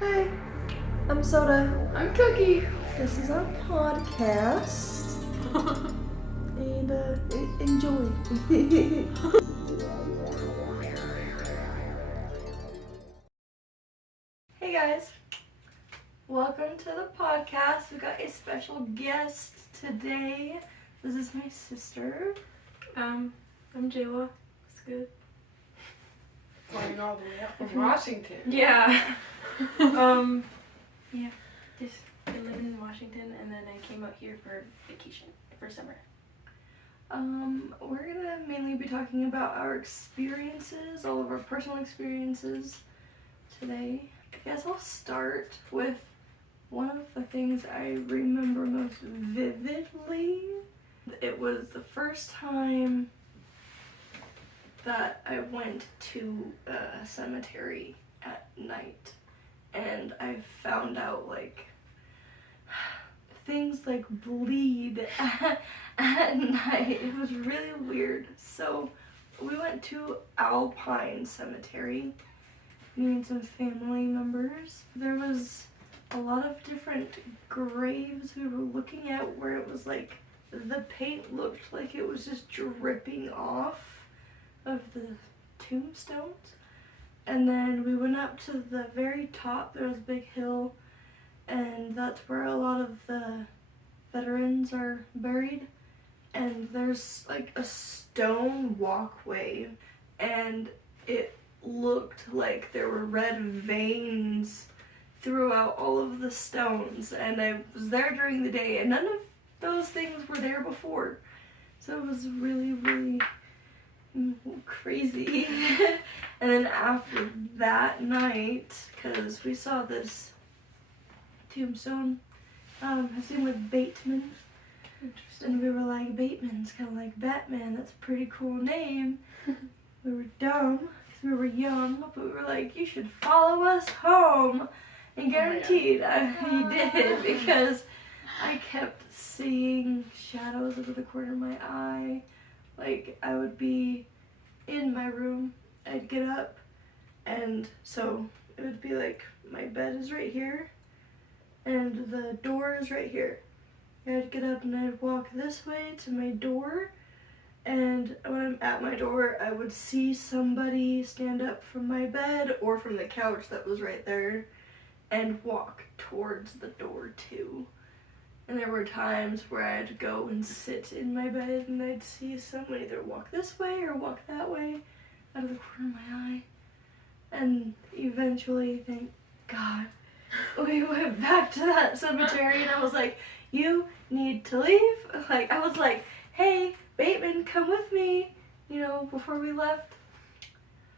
Hi, I'm Soda. I'm Cookie. This is our podcast. And enjoy. Hey guys, welcome to the podcast. We got a special guest today. This is my sister. I'm Jayla. It's good. Flying all the way up from Washington. Yeah. Yeah. Just been living in Washington, and then I came out here for vacation for summer. We're gonna mainly be talking about our experiences, all of our personal experiences today. I guess I'll start with one of the things I remember most vividly. It was the first time that I went to a cemetery at night, and I found out like things like bleed at night. It was really weird. So we went to Alpine Cemetery, meeting some family members. There was a lot of different graves we were looking at where it was like the paint looked like it was just dripping off of the tombstones. And then we went up to the very top. There was a big hill, and that's where a lot of the veterans are buried. And there's like a stone walkway, and it looked like there were red veins throughout all of the stones. And I was there during the day, and none of those things were there before. So it was really, really crazy. And then after that night, because we saw this tombstone, his name was Bateman. Interesting. And we were like, Bateman's kind of like Batman, that's a pretty cool name. We were dumb because we were young, but we were like, you should follow us home. And guaranteed he did, because I kept seeing shadows over the corner of my eye. Like, I would be in my room, I'd get up, and so it would be like my bed is right here and the door is right here. I'd get up and I'd walk this way to my door, and when I'm at my door I would see somebody stand up from my bed or from the couch that was right there and walk towards the door too. And there were times where I'd go and sit in my bed and I'd see someone either walk this way or walk that way out of the corner of my eye. And eventually, thank God, we went back to that cemetery, and I was like, you need to leave. Like, I was like, hey, Bateman, come with me, you know, before we left.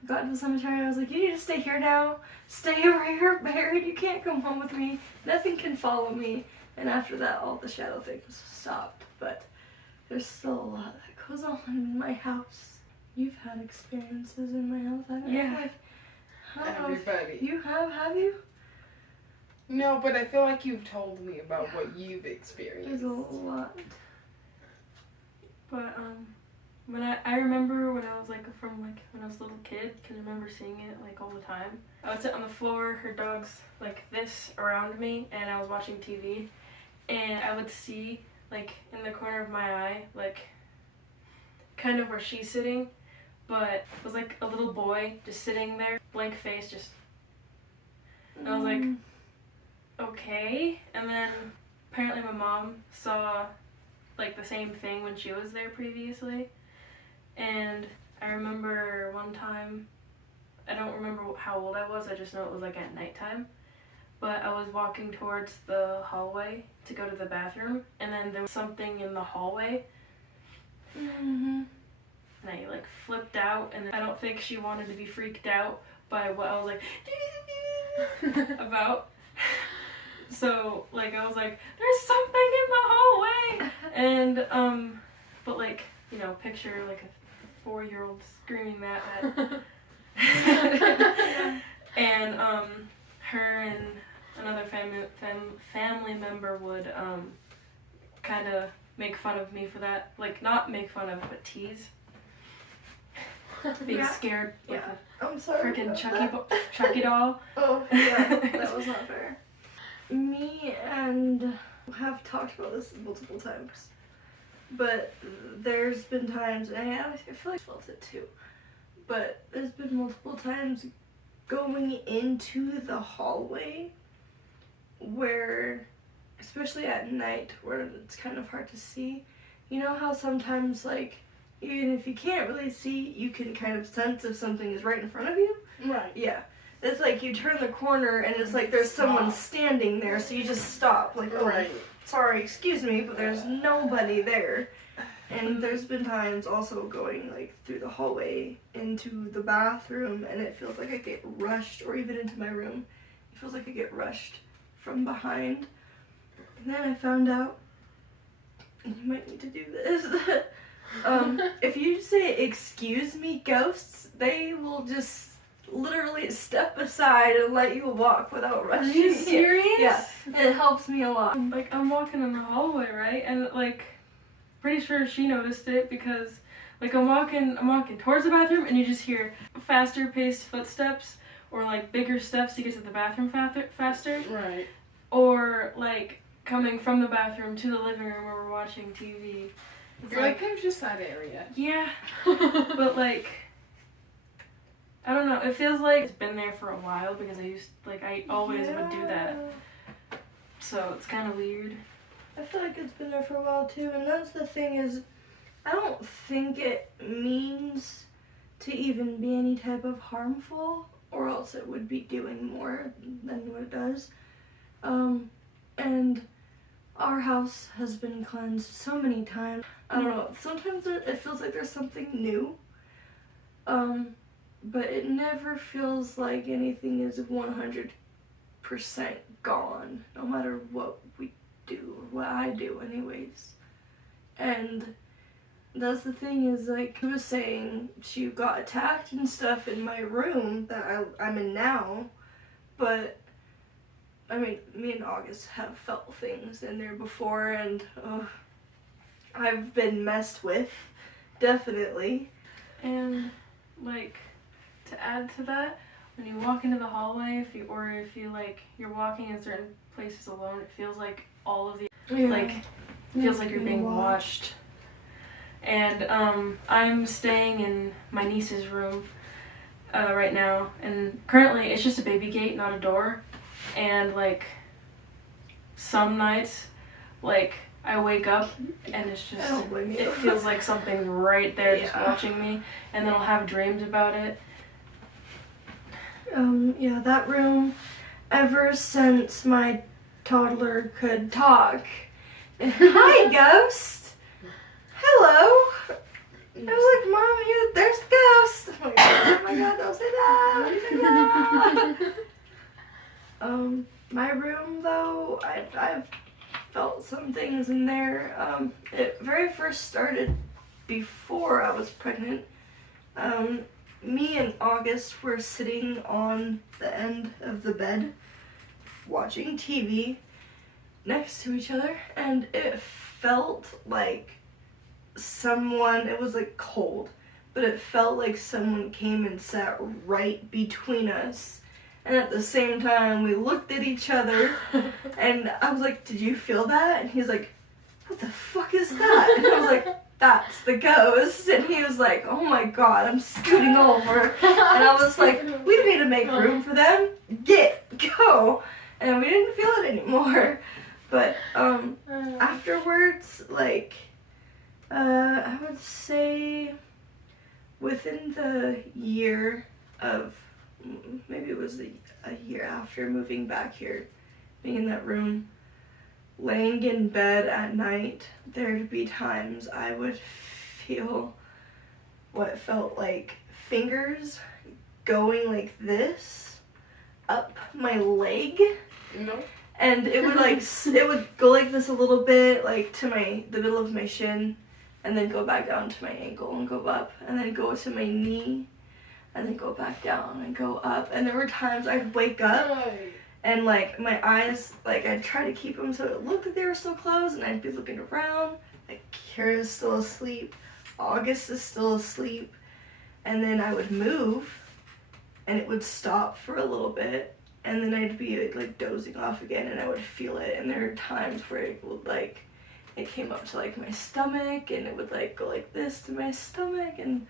Got to the cemetery, I was like, you need to stay here now. Stay where you're buried. You can't come home with me. Nothing can follow me. And after that, all the shadow things stopped. But there's still a lot that goes on in my house. You've had experiences in my house, haven't you? Yeah. I don't know if Everybody. you have you? No, but I feel like you've told me about what you've experienced. There's a lot. But when I remember when I was when I was a little kid, because I remember seeing it like all the time. I would sit on the floor, her dog's like this around me, and I was watching TV, and I would see like in the corner of my eye, like kind of where she's sitting, but it was like a little boy just sitting there, blank face, just. And I was like, okay. And then apparently my mom saw like the same thing when she was there previously. And I remember one time, I don't remember how old I was, I just know it was like at nighttime, but I was walking towards the hallway to go to the bathroom, and then there was something in the hallway, and I like flipped out, and I don't think she wanted to be freaked out by what I was like about. So like I was like, there's something in the hallway, and but like, you know, picture like a 4-year-old screaming that at and her and another family member would kind of make fun of me for that, like not make fun of but tease. Being scared with I'm sorry. a freaking Chucky doll. Oh, yeah, that was not have talked about this multiple times, but there's been times, and I feel like I felt it too, but there's been multiple times going into the hallway where, especially at night, where it's kind of hard to see. You know how sometimes, like, even if you can't really see, you can kind of sense if something is right in front of you? Right. Yeah. It's like you turn the corner and it's like there's someone standing there, so you just stop. Like, oh, Right. sorry, excuse me, but there's nobody there. And there's been times also going, like, through the hallway into the bathroom, and it feels like I get rushed, or even into my room. It feels like I get rushed from behind. And then I found out, and you might need to do this, if you say, excuse me, ghosts, they will just literally step aside and let you walk without rushing. Are you serious? Yeah, it helps me a lot. Like, I'm walking in the hallway, right? And, like, pretty sure she noticed it because, like, I'm walking towards the bathroom and you just hear faster paced footsteps or, like, bigger steps to get to the bathroom faster. Right. Or, like, coming from the bathroom to the living room where we're watching TV. It's You're like, there's just that area. yeah, but, like, I don't know, it feels like it's been there for a while because I always would do that. So it's kind of weird. I feel like it's been there for a while too, and that's the thing is, I don't think it means to even be any type of harmful, or else it would be doing more than what it does. And our house has been cleansed so many times. I don't know, sometimes it feels like there's something new. But it never feels like anything is 100% gone, no matter what we do, or what I do anyways. And that's the thing is, like, she was saying she got attacked and stuff in my room that I'm in now, but, I mean, me and August have felt things in there before, and I've been messed with, definitely. And, like, to add to that, when you walk into the hallway, if you like you're walking in certain places alone, it feels like all of the like feels like you're being watched. And I'm staying in my niece's room right now, and currently it's just a baby gate, not a door. And like some nights, like I wake up and it's just it feels like something's right there just watching me, and then I'll have dreams about it. Yeah, that room, ever since my toddler could talk. Hi, ghost! Hello! I was like, Mom, there's a ghost! Oh my god, don't say that! My room, though, I've felt some things in there. It very first started before I was pregnant. Me and August were sitting on the end of the bed watching TV next to each other, and it felt like it was like cold, but it felt like someone came and sat right between us, and at the same time we looked at each other and I was like, did you feel that? And he's like, what the fuck is that? And I was like, that's the ghost. And he was like, oh my god, I'm scooting over. And I was like, we don't need to make room for them. Go. And we didn't feel it anymore. But afterwards, like, I would say within the year of, maybe it was a year after moving back here, being in that room, laying in bed at night, there'd be times I would feel what felt like fingers going like this up my leg. No. And it would like it would go like this a little bit, like to the middle of my shin, and then go back down to my ankle and go up, and then go to my knee, and then go back down and go up. And there were times I'd wake up and like my eyes, like I'd try to keep them so it looked like they were still closed, and I'd be looking around, like Kira's still asleep, August is still asleep, and then I would move and it would stop for a little bit, and then I'd be like dozing off again, and I would feel it. And there are times where it would like, it came up to like my stomach, and it would like go like this to my stomach, and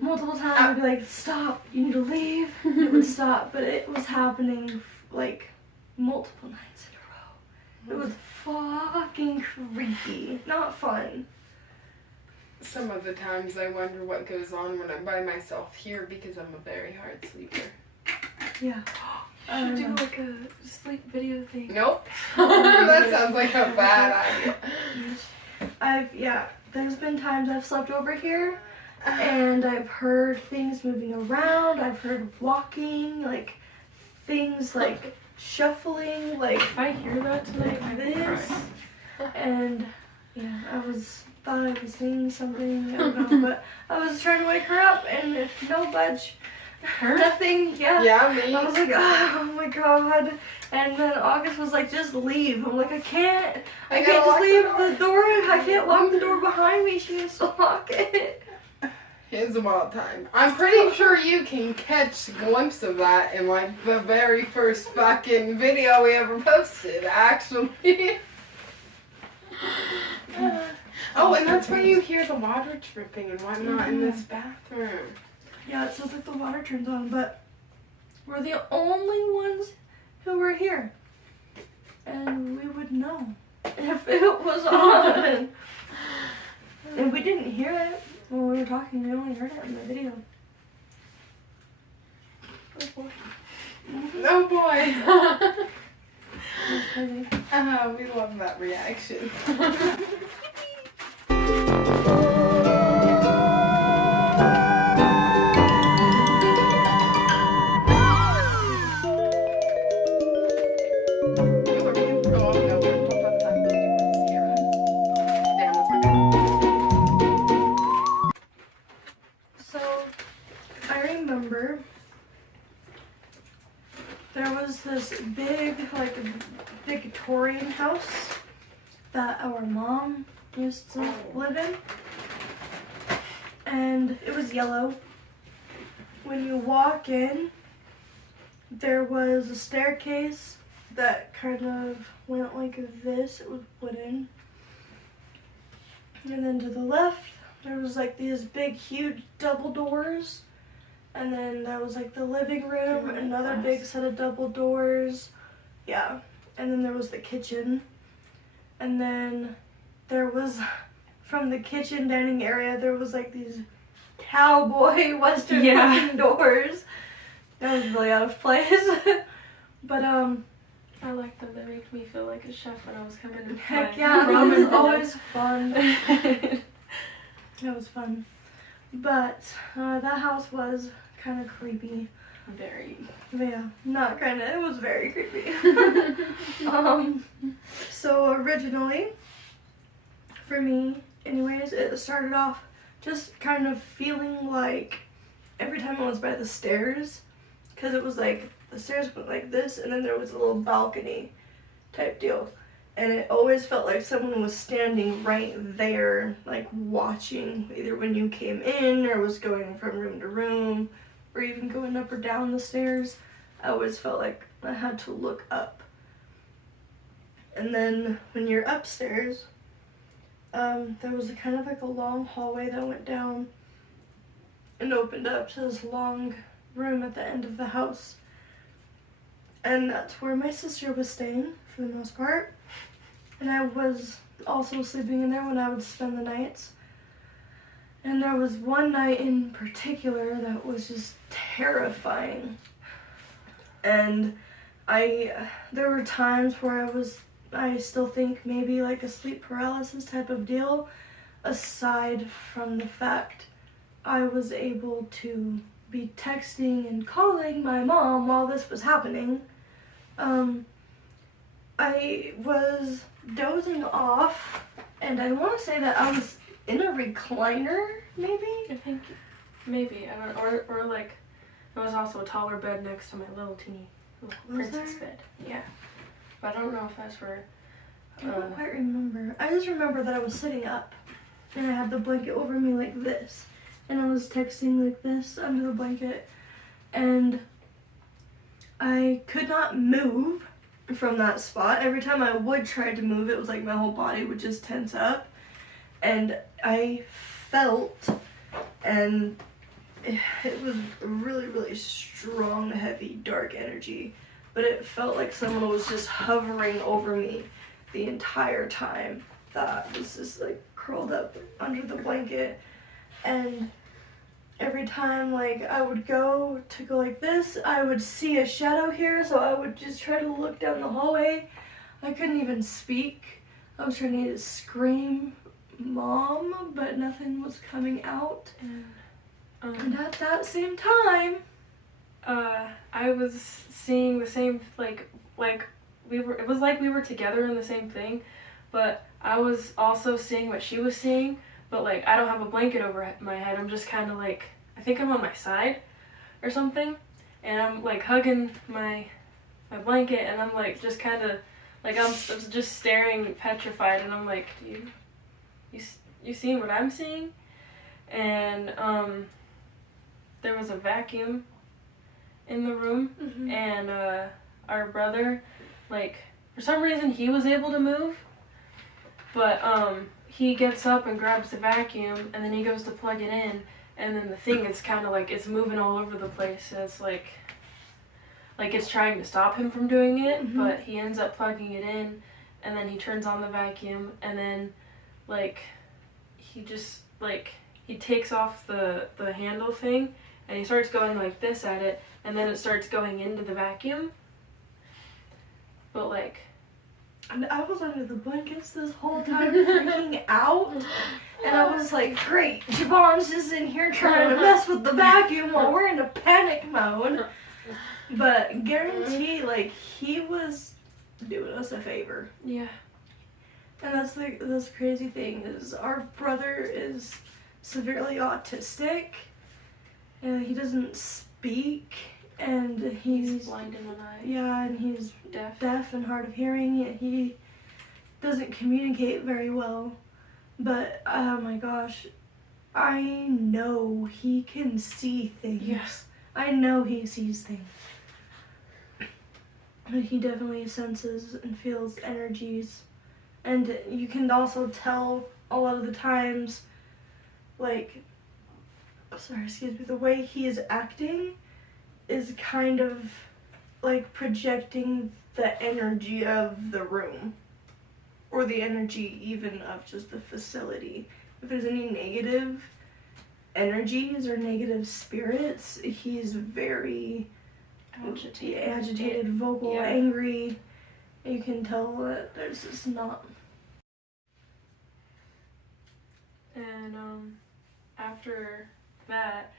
multiple times I'd be like, stop, you need to leave. It would stop, but it was happening like multiple nights in a row. It was fucking creepy, not fun. Some of the times I wonder what goes on when I'm by myself here because I'm a very hard sleeper. Yeah. Should do like a sleep video thing. Nope. That sounds like a bad idea. There's been times I've slept over here and I've heard things moving around. I've heard walking, like things like shuffling, like If I hear that tonight, I will this. cry. And yeah, thought I was seeing something, I don't know, but I was trying to wake her up and no budge. Her? Nothing, yeah. Yeah, me. I was like, oh my god. And then August was like, just leave. I'm like, I can't just leave the door. I can't lock the door behind me. She needs to lock it. Here's a wild time. I'm pretty sure you can catch a glimpse of that in like the very first fucking video we ever posted, actually. Oh, and that's where you hear the water dripping and whatnot in this bathroom. Yeah, it sounds like the water turns on, but we're the only ones who were here. And we would know if it was on. And we didn't hear it when we were talking. We only heard it in the video. Oh boy. Oh boy. That's crazy. We love that reaction. So, I remember there was this big, like, Victorian house that our mom used to live in. And it was yellow. When you walk in, there was a staircase that kind of went like this. It was wooden. And then to the left, there was like these big, huge double doors. And then there was like the living room, another big set of double doors. Yeah. And then there was the kitchen. And then there was, from the kitchen dining area, there was like these cowboy western looking doors. That was really out of place. But I like them. They make me feel like a chef when I was coming in. heck yeah, that was always fun. That was fun. But that house was kind of creepy. Very. Yeah, not kind of, it was very creepy. So originally, for me, anyways, it started off just kind of feeling like every time I was by the stairs, because it was like, the stairs went like this, and then there was a little balcony type deal. And it always felt like someone was standing right there, like watching, either when you came in or was going from room to room, or even going up or down the stairs. I always felt like I had to look up. And then when you're upstairs, there was kind of like a long hallway that went down and opened up to this long room at the end of the house. And that's where my sister was staying for the most part. And I was also sleeping in there when I would spend the nights. And there was one night in particular that was just terrifying. And there were times where I still think maybe like a sleep paralysis type of deal, aside from the fact I was able to be texting and calling my mom while this was happening. I was dozing off, and I want to say that I was in a recliner, maybe? I think maybe. I don't know. Or like, there was also a taller bed next to my little teeny princess bed. Yeah. But I don't know if that's where. I don't quite remember. I just remember that I was sitting up, and I had the blanket over me like this, and I was texting like this under the blanket, and I could not move from that spot. Every time I would try to move, it was like my whole body would just tense up. And I felt, and it was a really, really strong, heavy, dark energy. But it felt like someone was just hovering over me the entire time that I was just like curled up under the blanket. And every time like I would go like this, I would see a shadow here, so I would just try to look down the hallway. I couldn't even speak. I was trying to scream, Mom, but nothing was coming out. And at that same time, I was seeing the same, like it was like we were together in the same thing, but I was also seeing what she was seeing, but like I don't have a blanket over my head. I'm just kind of like, I think I'm on my side or something, and I'm like hugging my blanket, and I'm like just kind of like I'm just staring petrified, and I'm like, do you seeing what I'm seeing? And there was a vacuum in the room, and our brother, like for some reason he was able to move, but he gets up and grabs the vacuum, and then he goes to plug it in, and then the thing is kind of like it's moving all over the place, and it's like it's trying to stop him from doing it, but he ends up plugging it in, and then he turns on the vacuum, and then like he just like he takes off the handle thing, and he starts going like this at it, and then it starts going into the vacuum. But like, and I was under the blankets this whole time freaking out, and I was like, great, Javon's just in here trying to mess with the vacuum while we're in a panic mode. But guarantee, like, he was doing us a favor. yeah. And that's the crazy thing is our brother is severely autistic, and he doesn't speak, and he's blind in one eye. Yeah, and he's deaf and hard of hearing. He doesn't communicate very well, but oh my gosh, I know he can see things. Yes. I know he sees things. But he definitely senses and feels energies. And you can also tell a lot of the times, like, the way he is acting is kind of like projecting the energy of the room, or the energy even of just the facility. If there's any negative energies or negative spirits, he's very agitated, vocal, angry. You can tell that there's just not. And after that,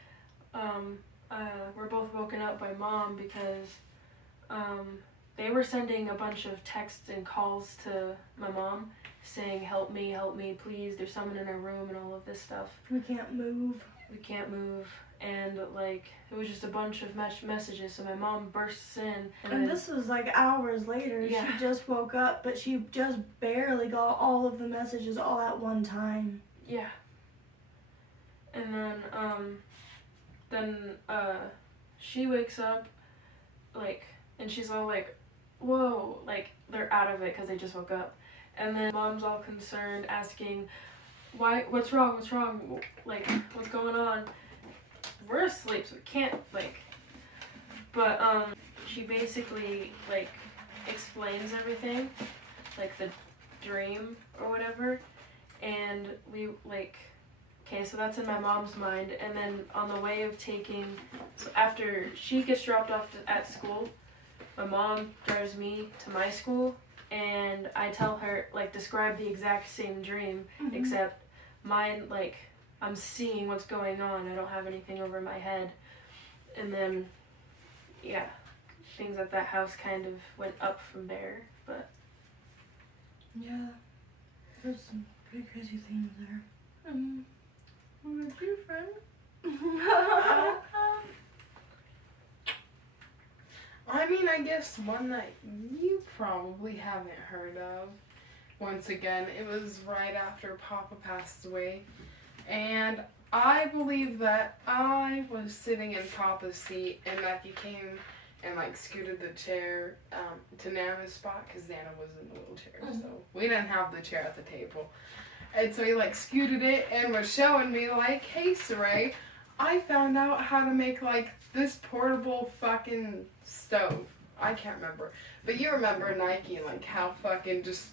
we're both woken up by Mom because they were sending a bunch of texts and calls to my mom saying, help me, please, there's someone in our room and all of this stuff. We can't move. And like it was just a bunch of messages, so my mom bursts in, and this was like hours later. She just woke up, but she just barely got all of the messages all at one time. Yeah. And then she wakes up, like, and she's all like, whoa, like they're out of it because they just woke up. And then Mom's all concerned, asking, what's wrong, like, what's going on? We're asleep, so we can't, like, but, she basically, like, explains everything, like, the dream or whatever, and we, like, okay, so that's in my mom's mind, and then on the way of so after she gets dropped off at school, my mom drives me to my school, and I tell her, like, describe the exact same dream, except mine, like, I'm seeing what's going on. I don't have anything over my head. And then, yeah, things at that house kind of went up from there, but. Yeah, there's some pretty crazy things there. What about you, friend? I mean, I guess one that you probably haven't heard of. Once again, it was right after Papa passed away. And I believe that I was sitting in Papa's seat and that he came and like scooted the chair to Nana's spot because Nana was in the wheelchair, so we didn't have the chair at the table. And so he like scooted it and was showing me like, hey Saray, I found out how to make like this portable fucking stove. I can't remember, but you remember Nike, like how fucking just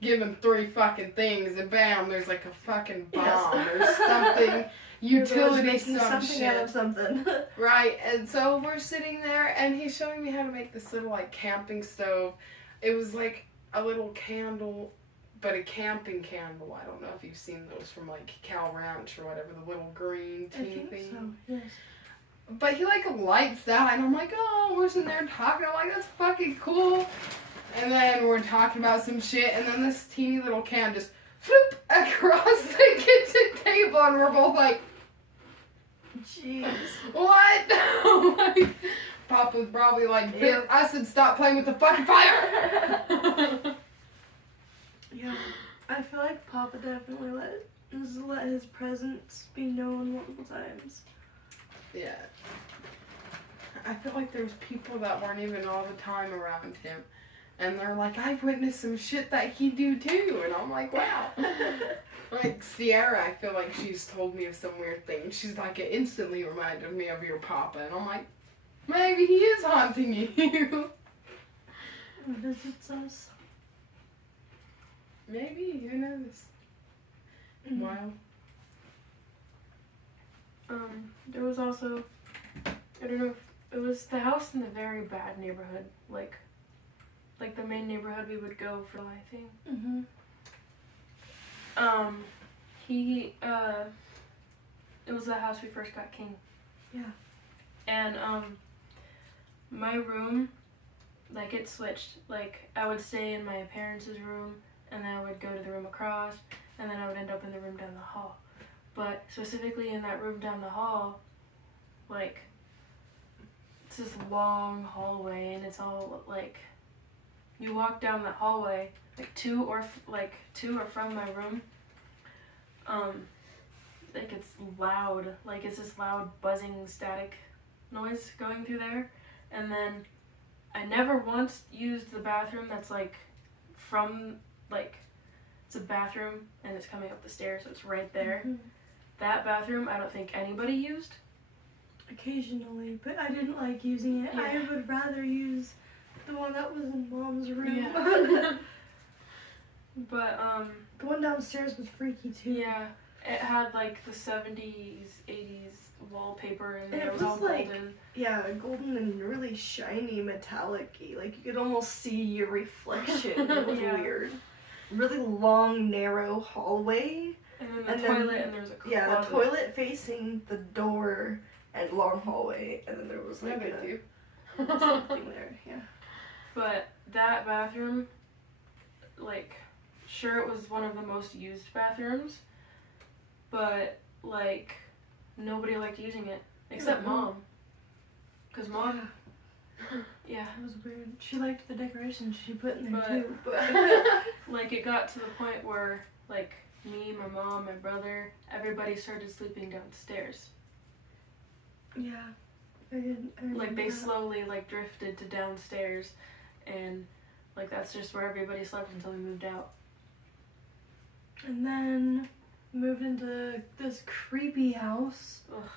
given 3 fucking things and bam, there's like a fucking bomb or something. Utility some shit out of something. Right, and so we're sitting there and he's showing me how to make this little like camping stove. It was like a little candle, but a camping candle. I don't know if you've seen those from like Cal Ranch or whatever, the little green teeny thing. So, yes. But he like lights that and I'm like, oh, we're sitting there talking. I'm like, that's fucking cool. And then we're talking about some shit and then this teeny little can just flip across the kitchen table and we're both like, jeez. what? Like, Papa's probably like, I said stop playing with the fucking fire. Yeah, I feel like Papa definitely let his presence be known multiple times. Yeah. I feel like there's people that weren't even all the time around him. And they're like, I've witnessed some shit that he do too. And I'm like, wow. Like Sierra, I feel like she's told me of some weird things. She's like, it instantly reminded me of your Papa. And I'm like, maybe he is haunting you. Visits us. Maybe, who knows? Mm. Wow. There was also, I don't know if it was the house in the very bad neighborhood, like the main neighborhood we would go for, I think. Mm-hmm. It was the house we first got King. Yeah. And, my room, like, it switched. Like, I would stay in my parents' room, and then I would go to the room across, and then I would end up in the room down the hall. But specifically in that room down the hall, like, it's this long hallway, and it's all, like, you walk down that hallway, like, to or from my room, like, it's loud. Like, it's this loud buzzing static noise going through there. And then I never once used the bathroom that's, like, from, like, it's a bathroom, and it's coming up the stairs, so it's right there. Mm-hmm. That bathroom, I don't think anybody used. Occasionally, but I didn't like using it. Yeah. I would rather use the one that was in Mom's room. Yeah. But, the one downstairs was freaky too. yeah, it had, like, the 70s, 80s wallpaper, and it was all like, golden. Yeah, golden and really shiny, metallic-y. Like, you could almost see your reflection. It was Yeah. weird. Really long, narrow hallway. And then the toilet, and there's a closet. Yeah, the toilet facing the door and long hallway, and then there was like something there, yeah. But that bathroom, like, sure it was one of the most used bathrooms, but, like, nobody liked using it, except Mm-hmm. Mom. Because Mom, yeah. It was weird. She liked the decorations she put in there But- too, but... Like, it got to the point where, like, me, my mom, my brother, everybody started sleeping downstairs. Yeah. I remember Like, they that. slowly, like, drifted to downstairs, and, like, that's just where everybody slept until we moved out. And then moved into this creepy house. Ugh.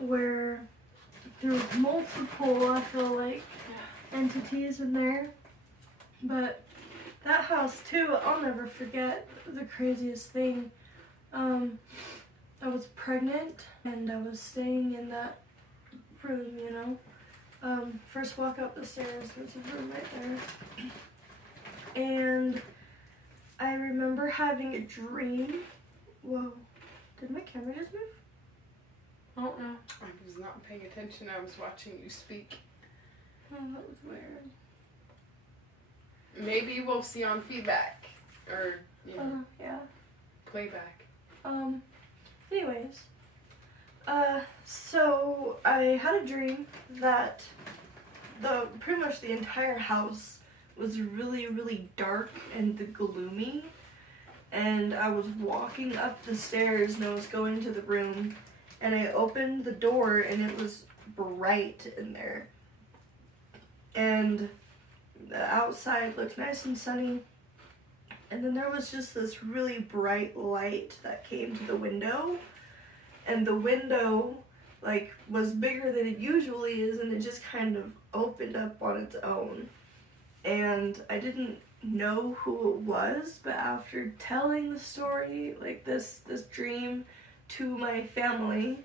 Where there was multiple, I feel like, entities in there. But that house too, I'll never forget the craziest thing. I was pregnant and I was staying in that room, you know. First walk up the stairs, there's a room right there. And I remember having a dream. Whoa, did my camera just move? I don't know. I was not paying attention. I was watching you speak. Oh, that was weird. Maybe we'll see on feedback or Yeah. playback. Anyways, so I had a dream that pretty much the entire house was really, really dark and gloomy, and I was walking up the stairs and I was going to the room, and I opened the door and it was bright in there, and the outside looked nice and sunny. And then there was just this really bright light that came to the window. And the window, like, was bigger than it usually is, and it just kind of opened up on its own. And I didn't know who it was, but after telling the story, like this dream, to my family,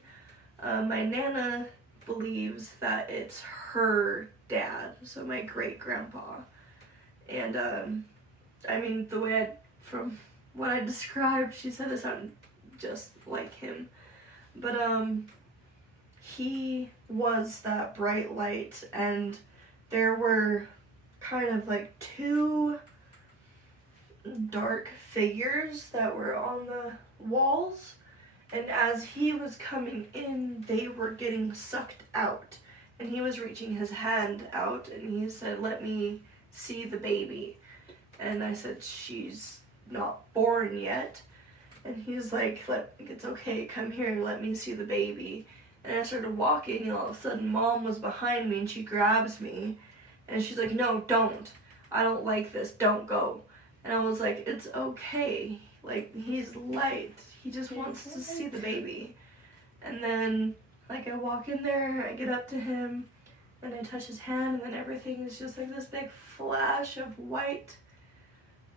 my Nana believes that it's her dad, so my great-grandpa. And, I mean, from what I described, she said it sounded just like him. But, he was that bright light, and there were kind of like two dark figures that were on the walls, and as he was coming in, they were getting sucked out, and he was reaching his hand out, and he said, "Let me see the baby." And I said, "She's not born yet." And he's like, "It's okay, come here, let me see the baby." And I started walking, and all of a sudden Mom was behind me, and she grabs me, and she's like, "No, don't. I don't like this, don't go." And I was like, "It's okay, like, he's light, he just wants to see the baby." And then, like, I walk in there, I get up to him, and I touch his hand, and then everything is just like this big flash of white,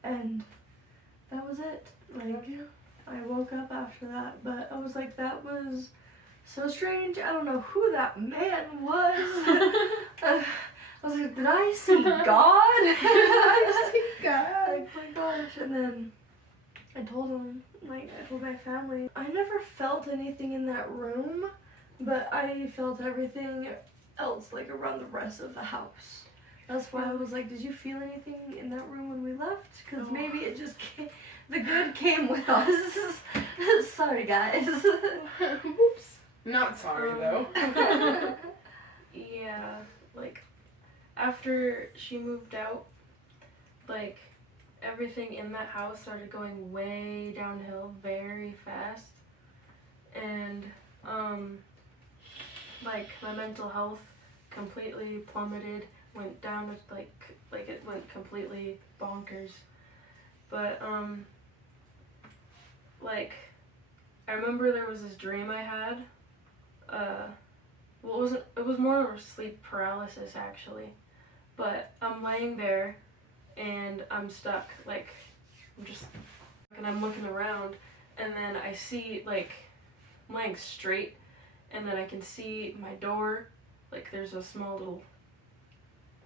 and that was it. Like, I woke up after that, but I was like, that was so strange. I don't know who that man was. I was like, did I see God? Did I see God? Like, my gosh. And then I told him, like, I told my family, I never felt anything in that room, but I felt everything else, like, around the rest of the house. That's why I was like, did you feel anything in that room when we left? Because maybe it just came, the good came with us. Sorry, guys. Oops. Not sorry, though. Yeah, like, after she moved out, like, everything in that house started going way downhill very fast. And, like, my mental health completely plummeted, went down, like it went completely bonkers. But, like, I remember there was this dream I had. Well, it was more of a sleep paralysis, actually. But I'm laying there, and I'm stuck, like, and I'm looking around, and then I see, like, I'm laying straight, and then I can see my door, like, there's a small little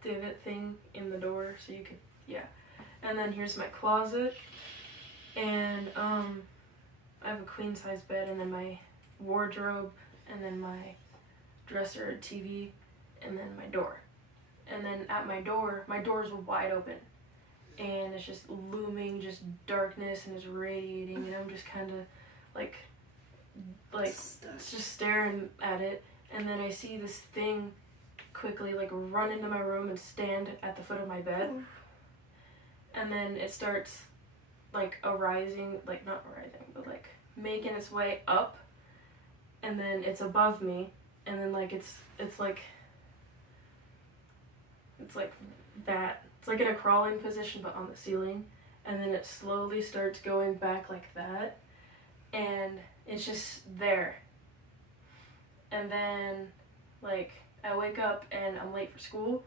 divot thing in the door, so you could, yeah. And then here's my closet, and, I have a queen-size bed, and then my wardrobe, and then my dresser, TV, and then my door. And then at my doors were wide open, and it's just looming, just darkness, and it's radiating, and I'm just kind of like just staring at it. And then I see this thing quickly like run into my room and stand at the foot of my bed. And then it starts like not arising, but like making its way up, and then it's above me, and then like it's like that. It's like in a crawling position but on the ceiling, and then it slowly starts going back like that, and it's just there. And then like I wake up and I'm late for school,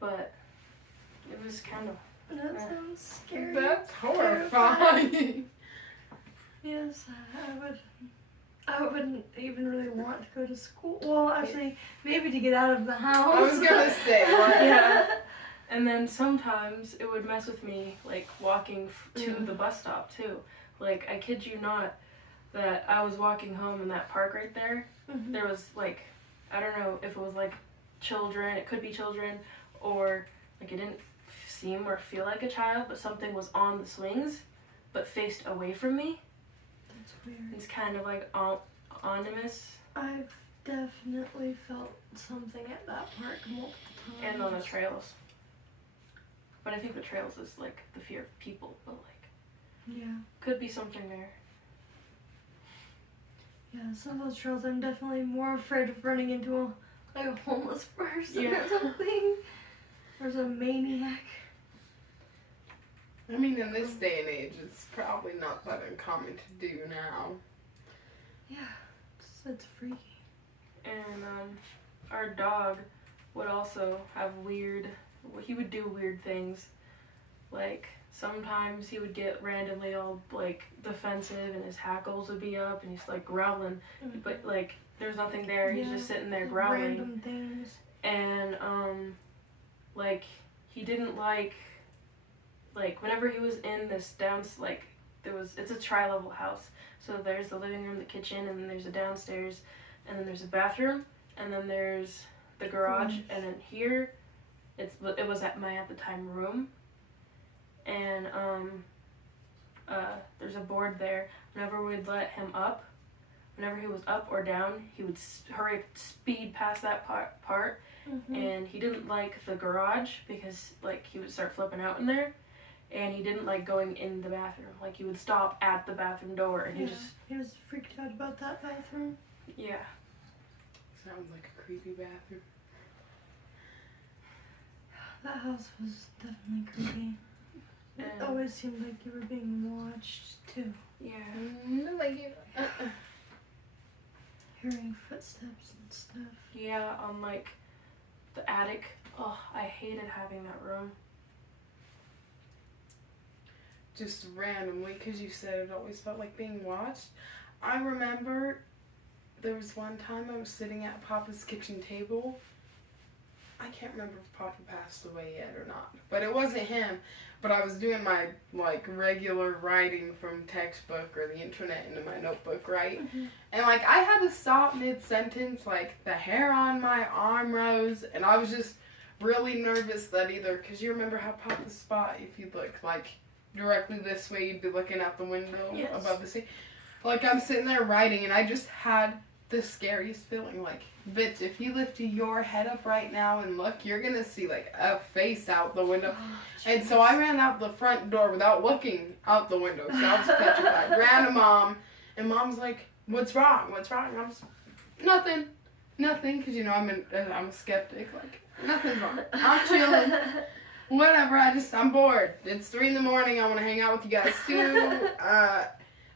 but it was kind of... That sounds scary. That's horrifying. Yes, I wouldn't even really want to go to school. Well, actually, maybe to get out of the house. I was gonna say, what? Yeah. And then sometimes it would mess with me, like walking to the bus stop too. Like, I kid you not, that I was walking home in that park right there. Mm-hmm. There was like, I don't know if it was like children, it could be children, or like it didn't seem or feel like a child, but something was on the swings, but faced away from me. That's weird. It's kind of like ominous. I've definitely felt something at that park multiple times. And on the trails. But I think the trails is like the fear of people, but like, yeah. could be something there. Yeah, some of those trails I'm definitely more afraid of running into like a homeless person Yeah. or something. There's a maniac. I mean, in this day and age, it's probably not that uncommon to do now. Yeah, it's freaky. And our dog would also have he would do weird things. Like, sometimes he would get randomly all, like, defensive and his hackles would be up and he's, like, growling. Mm-hmm. But, like, there's nothing there. He's just sitting there growling. Random things. And, like, he didn't like, whenever he was in this it's a tri-level house. So there's the living room, the kitchen, and then there's a downstairs, and then there's a bathroom, and then there's the garage, and then here, it was at the time room, and there's a board there. Whenever we'd let him up, whenever he was up or down, he would speed past that part, and he didn't like the garage because, like, he would start flipping out in there. And he didn't like going in the bathroom. Like, he would stop at the bathroom door and he was freaked out about that bathroom. Yeah. Sounds like a creepy bathroom. That house was definitely creepy. It always seemed like you were being watched too. Yeah. No, like you. Hearing footsteps and stuff. Yeah, on like the attic. Oh, I hated having that room. Just randomly, because you said it always felt like being watched. I remember there was one time I was sitting at Papa's kitchen table. I can't remember if Papa passed away yet or not, but it wasn't him. But I was doing my, like, regular writing from textbook or the internet into my notebook, right? And, like, I had to stop mid-sentence, like, the hair on my arm rose, and I was just really nervous that because you remember how Papa's spot, if you look, like, directly this way, you'd be looking out the window above the sea. Like, I'm sitting there writing, and I just had the scariest feeling. Like, bitch, if you lift your head up right now and look, you're gonna see, like, a face out the window. And so I ran out the front door without looking out the window. So I was petrified. Ran to Mom, and Mom's like, what's wrong? What's wrong? And I was, nothing. Because, you know, I'm a skeptic. Like, nothing's wrong. I'm chilling. Whatever, I'm bored. It's 3 a.m. I want to hang out with you guys too.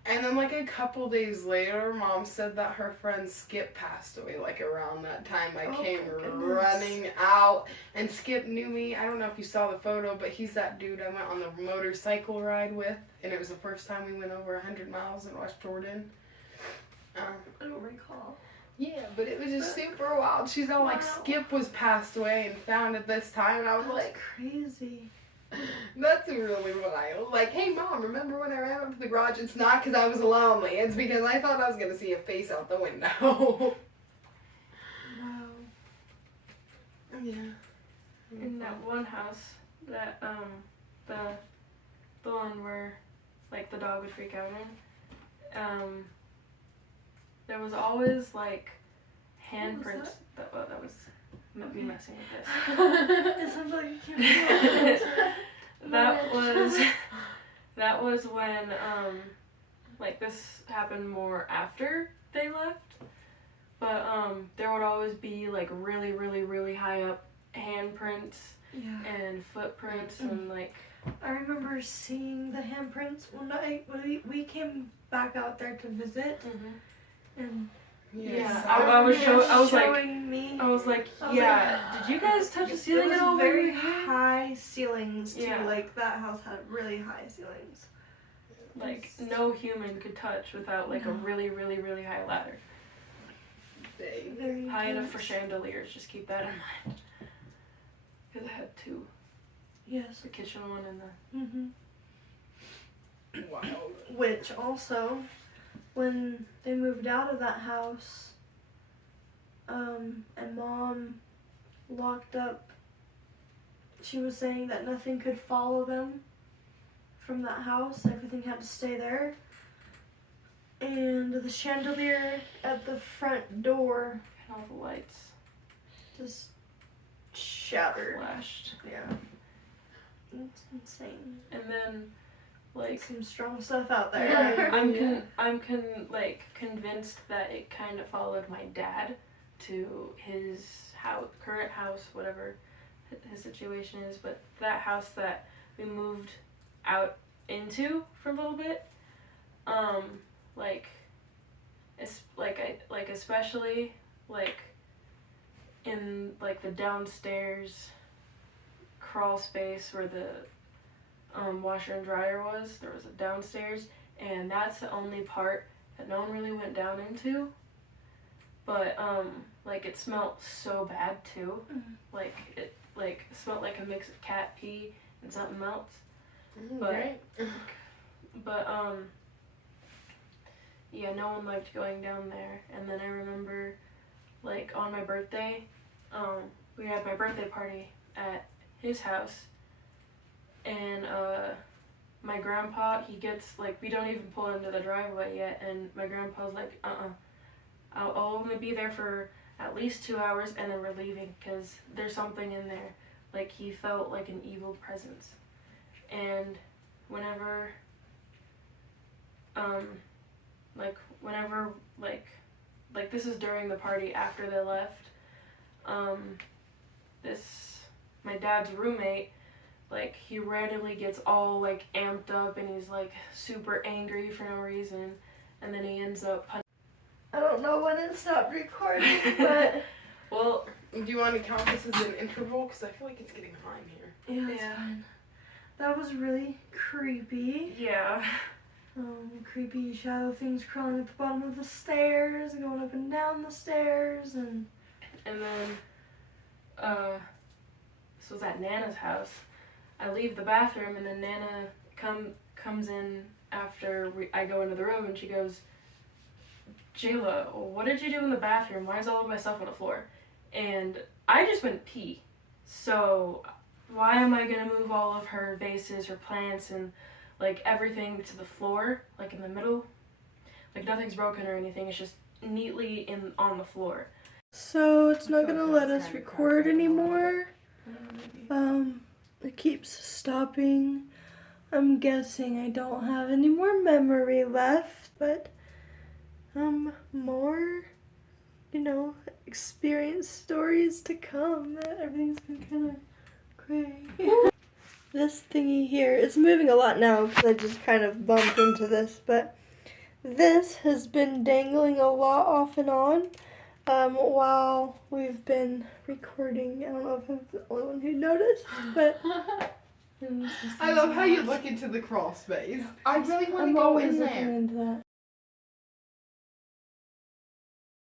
And then like a couple days later, Mom said that her friend Skip passed away. Like around that time, I came running out, and Skip knew me. I don't know if you saw the photo, but he's that dude I went on the motorcycle ride with, and it was the first time we went over 100 miles in West Jordan. I don't recall. Yeah, but it was just super wild. She's all like, Skip was passed away and found at this time, and I was like, crazy. That's really wild. Like, hey, Mom, remember when I ran up to the garage? It's not because I was lonely. It's because I thought I was going to see a face out the window. Wow. Yeah. In that one house, that, the one where, like, the dog would freak out in, there was always, like, handprints. That was me messing with this. It sounds like you can't that was when, like, this happened more after they left. But, there would always be, like, really, really, really high up handprints and footprints and, like... I remember seeing the handprints one night when we came back out there to visit. And... Yes. I was showing me. I was like, did you guys touch the ceiling at all? Very high ceilings too. Yeah. Like that house had really high ceilings. Like no human could touch without like a really, really, really high ladder. Very high enough for chandeliers. Just keep that in mind. Because I had two. Yes. The kitchen one and the. Wow. Which also, when they moved out of that house, and Mom locked up, she was saying that nothing could follow them from that house. Everything had to stay there. And the chandelier at the front door And all the lights just shattered. flashed. Yeah. It's insane. And then, like, Some strong stuff out there. Yeah. I'm convinced that it kind of followed my dad to his house, current house, whatever his situation is, but that house that we moved out into for a little bit, especially like in like the downstairs crawl space where the washer and dryer was. There was a downstairs, and that's the only part that no one really went down into. But like it smelled so bad too. Like it smelled like a mix of cat pee and something else. But yeah, no one liked going down there. And then I remember, like, on my birthday, we had my birthday party at his house, and my grandpa, he gets, like, we don't even pull into the driveway yet, and my grandpa's like, I'll only be there for at least 2 hours, and then we're leaving, because there's something in there. Like, he felt like an evil presence. And whenever this is during the party after they left, my dad's roommate, like, he randomly gets all, like, amped up, and he's, like, super angry for no reason, and then he ends up I don't know when it stopped recording, but... Well, do you want to count this as an interval? Because I feel like it's getting hot in here. Yeah, that's fine. That was really creepy. Yeah. Creepy shadow things crawling at the bottom of the stairs, going up and down the stairs, and then, this was at Nana's house. I leave the bathroom, and then Nana comes in after I go into the room, and she goes, Jayla, what did you do in the bathroom? Why is all of my stuff on the floor? And I just went pee. So why am I gonna move all of her vases, her plants, and like everything to the floor, like in the middle? Like nothing's broken or anything. It's just neatly on the floor. So it's not gonna let us record anymore. It keeps stopping. I'm guessing I don't have any more memory left, but more, experience stories to come. Everything's been kind of crazy. This thingy here is moving a lot now because I just kind of bumped into this, but this has been dangling a lot off and on while we've been recording. I don't know if I'm the only one who noticed, but I love how you look into the crawl space. I really want to go in there. Into that.